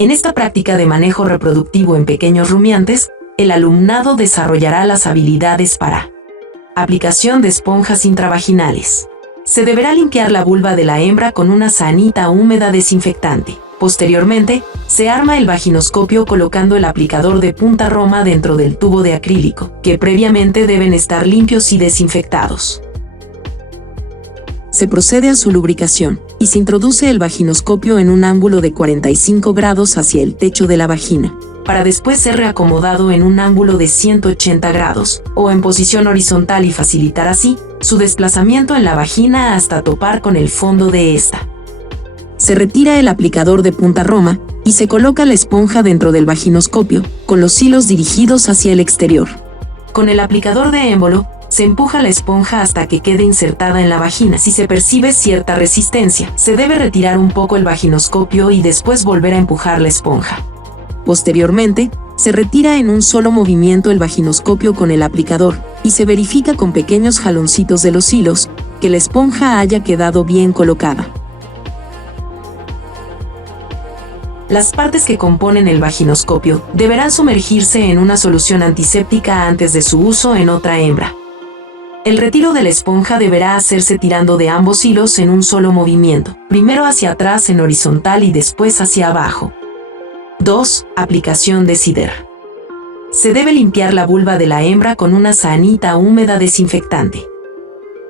En esta práctica de manejo reproductivo en pequeños rumiantes, el alumnado desarrollará las habilidades para aplicación de esponjas intravaginales. Se deberá limpiar la vulva de la hembra con una sanita húmeda desinfectante. Posteriormente, se arma el vaginoscopio colocando el aplicador de punta roma dentro del tubo de acrílico, que previamente deben estar limpios y desinfectados. Se procede a su lubricación y se introduce el vaginoscopio en un ángulo de 45 grados hacia el techo de la vagina, para después ser reacomodado en un ángulo de 180 grados o en posición horizontal y facilitar así su desplazamiento en la vagina hasta topar con el fondo de esta. Se retira el aplicador de punta roma y se coloca la esponja dentro del vaginoscopio, con los hilos dirigidos hacia el exterior. Con el aplicador de émbolo, se empuja la esponja hasta que quede insertada en la vagina. Si se percibe cierta resistencia, se debe retirar un poco el vaginoscopio y después volver a empujar la esponja. Posteriormente, se retira en un solo movimiento el vaginoscopio con el aplicador y se verifica con pequeños jaloncitos de los hilos que la esponja haya quedado bien colocada. Las partes que componen el vaginoscopio deberán sumergirse en una solución antiséptica antes de su uso en otra hembra. El retiro de la esponja deberá hacerse tirando de ambos hilos en un solo movimiento, primero hacia atrás en horizontal y después hacia abajo. 2. Aplicación de cider. Se debe limpiar la vulva de la hembra con una sanita húmeda desinfectante.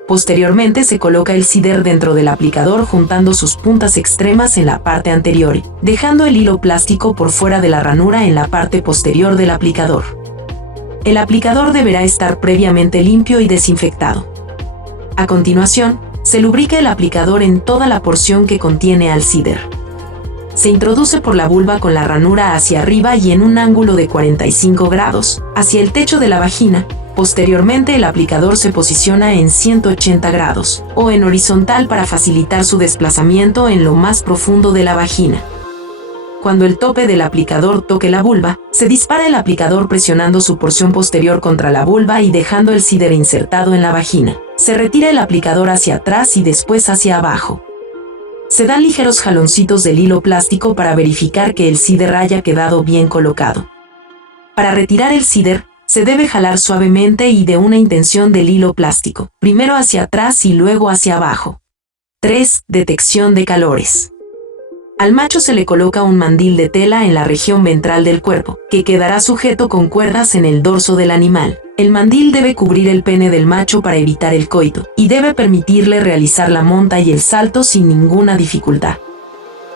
Posteriormente se coloca el cider dentro del aplicador juntando sus puntas extremas en la parte anterior, dejando el hilo plástico por fuera de la ranura en la parte posterior del aplicador. El aplicador deberá estar previamente limpio y desinfectado. A continuación, se lubrica el aplicador en toda la porción que contiene al cider. Se introduce por la vulva con la ranura hacia arriba y en un ángulo de 45 grados, hacia el techo de la vagina. Posteriormente el aplicador se posiciona en 180 grados, o en horizontal para facilitar su desplazamiento en lo más profundo de la vagina. Cuando el tope del aplicador toque la vulva, se dispara el aplicador presionando su porción posterior contra la vulva y dejando el cider insertado en la vagina. Se retira el aplicador hacia atrás y después hacia abajo. Se dan ligeros jaloncitos del hilo plástico para verificar que el cider haya quedado bien colocado. Para retirar el cider, se debe jalar suavemente y de una intención del hilo plástico, primero hacia atrás y luego hacia abajo. 3. Detección de calores. Al macho se le coloca un mandil de tela en la región ventral del cuerpo, que quedará sujeto con cuerdas en el dorso del animal. El mandil debe cubrir el pene del macho para evitar el coito, y debe permitirle realizar la monta y el salto sin ninguna dificultad.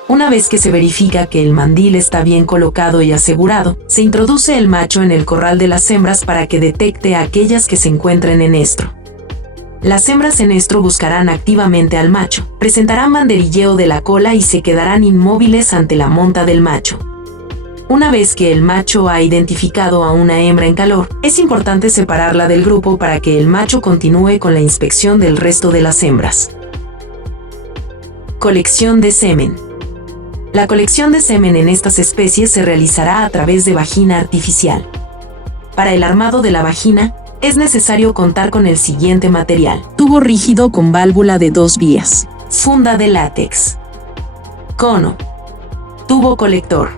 Una vez que se verifica que el mandil está bien colocado y asegurado, se introduce el macho en el corral de las hembras para que detecte a aquellas que se encuentren en estro. Las hembras en estro buscarán activamente al macho, presentarán banderilleo de la cola y se quedarán inmóviles ante la monta del macho. Una vez que el macho ha identificado a una hembra en calor, es importante separarla del grupo para que el macho continúe con la inspección del resto de las hembras. Colección de semen. La colección de semen en estas especies se realizará a través de vagina artificial. Para el armado de la vagina, es necesario contar con el siguiente material: tubo rígido con válvula de 2 vías, funda de látex, cono, tubo colector,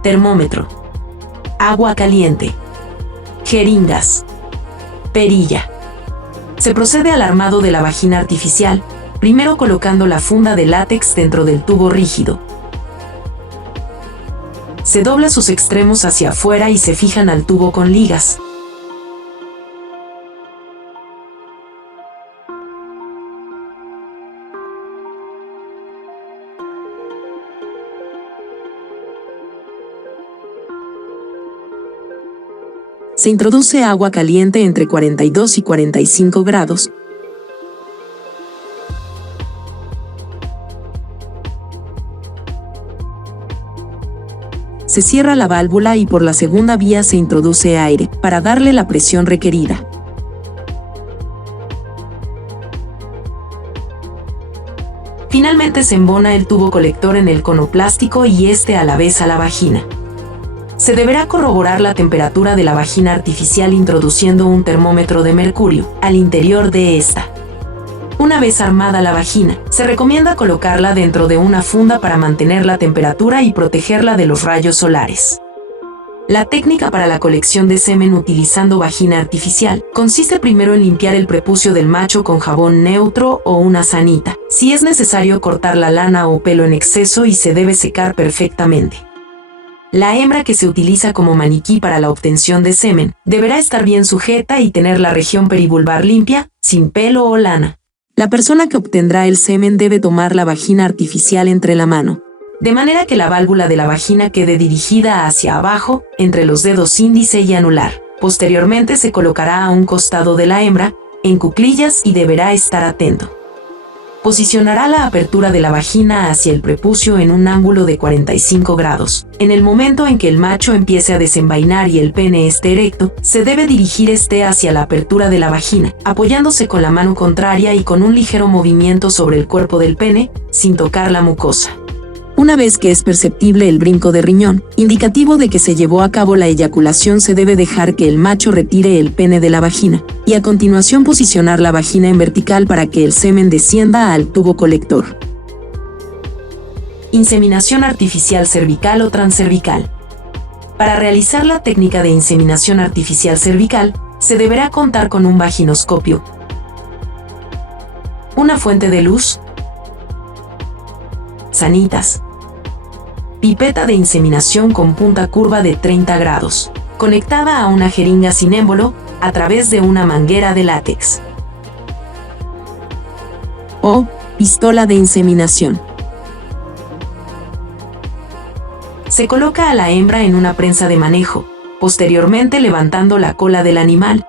termómetro, agua caliente, jeringas, perilla. Se procede al armado de la vagina artificial, primero colocando la funda de látex dentro del tubo rígido. Se dobla sus extremos hacia afuera y se fijan al tubo con ligas. Se introduce agua caliente entre 42 y 45 grados. Se cierra la válvula y por la segunda vía se introduce aire para darle la presión requerida. Finalmente se embona el tubo colector en el cono plástico y este a la vez a la vagina. Se deberá corroborar la temperatura de la vagina artificial introduciendo un termómetro de mercurio al interior de esta. Una vez armada la vagina, se recomienda colocarla dentro de una funda para mantener la temperatura y protegerla de los rayos solares. La técnica para la colección de semen utilizando vagina artificial consiste primero en limpiar el prepucio del macho con jabón neutro o una sanita. Si es necesario, cortar la lana o pelo en exceso y se debe secar perfectamente. La hembra que se utiliza como maniquí para la obtención de semen deberá estar bien sujeta y tener la región perivulvar limpia, sin pelo o lana. La persona que obtendrá el semen debe tomar la vagina artificial entre la mano, de manera que la válvula de la vagina quede dirigida hacia abajo, entre los dedos índice y anular. Posteriormente se colocará a un costado de la hembra, en cuclillas, y deberá estar atento. Posicionará la apertura de la vagina hacia el prepucio en un ángulo de 45 grados. En el momento en que el macho empiece a desenvainar y el pene esté erecto, se debe dirigir hacia la apertura de la vagina, apoyándose con la mano contraria y con un ligero movimiento sobre el cuerpo del pene, sin tocar la mucosa. Una vez que es perceptible el brinco de riñón, indicativo de que se llevó a cabo la eyaculación, se debe dejar que el macho retire el pene de la vagina, y a continuación posicionar la vagina en vertical para que el semen descienda al tubo colector. Inseminación artificial cervical o transcervical. Para realizar la técnica de inseminación artificial cervical, se deberá contar con un vaginoscopio, una fuente de luz, sanitas, pipeta de inseminación con punta curva de 30 grados, conectada a una jeringa sin émbolo a través de una manguera de látex. O pistola de inseminación. Se coloca a la hembra en una prensa de manejo, posteriormente levantando la cola del animal.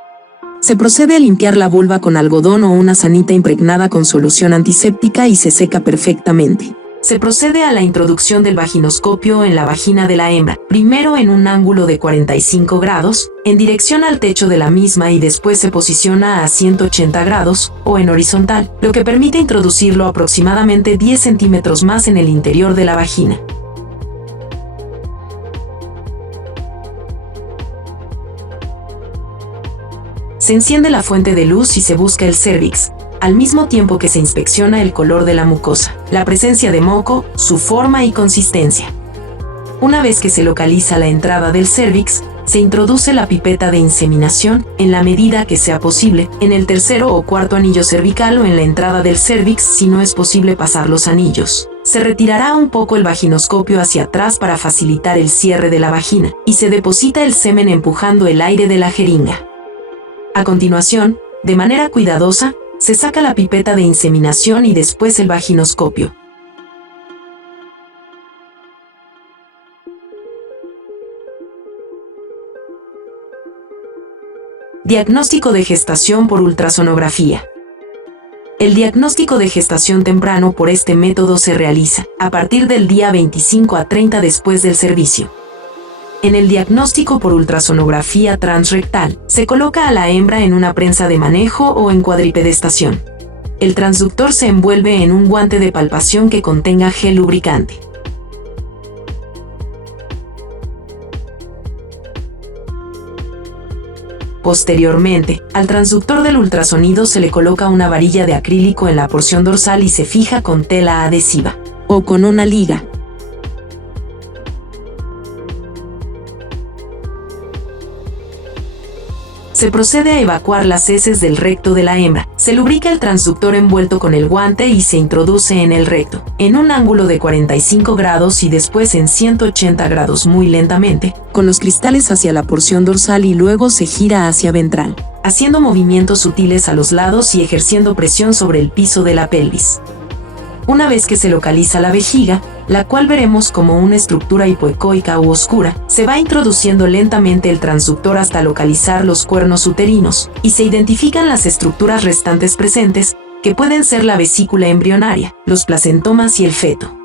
Se procede a limpiar la vulva con algodón o una sanita impregnada con solución antiséptica y se seca perfectamente. Se procede a la introducción del vaginoscopio en la vagina de la hembra, primero en un ángulo de 45 grados, en dirección al techo de la misma, y después se posiciona a 180 grados, o en horizontal, lo que permite introducirlo aproximadamente 10 centímetros más en el interior de la vagina. Se enciende la fuente de luz y se busca el cérvix, al mismo tiempo que se inspecciona el color de la mucosa, la presencia de moco, su forma y consistencia. Una vez que se localiza la entrada del cérvix, se introduce la pipeta de inseminación, en la medida que sea posible, en el tercero o cuarto anillo cervical o en la entrada del cérvix si no es posible pasar los anillos. Se retirará un poco el vaginoscopio hacia atrás para facilitar el cierre de la vagina, y se deposita el semen empujando el aire de la jeringa. A continuación, de manera cuidadosa, se saca la pipeta de inseminación y después el vaginoscopio. Diagnóstico de gestación por ultrasonografía. El diagnóstico de gestación temprano por este método se realiza a partir del día 25 a 30 después del servicio. En el diagnóstico por ultrasonografía transrectal, se coloca a la hembra en una prensa de manejo o en cuadripedestación. El transductor se envuelve en un guante de palpación que contenga gel lubricante. Posteriormente, al transductor del ultrasonido se le coloca una varilla de acrílico en la porción dorsal y se fija con tela adhesiva o con una liga. Se procede a evacuar las heces del recto de la hembra. Se lubrica el transductor envuelto con el guante y se introduce en el recto, en un ángulo de 45 grados y después en 180 grados muy lentamente, con los cristales hacia la porción dorsal, y luego se gira hacia ventral, haciendo movimientos sutiles a los lados y ejerciendo presión sobre el piso de la pelvis. Una vez que se localiza la vejiga, la cual veremos como una estructura hipoecoica u oscura, se va introduciendo lentamente el transductor hasta localizar los cuernos uterinos, y se identifican las estructuras restantes presentes, que pueden ser la vesícula embrionaria, los placentomas y el feto.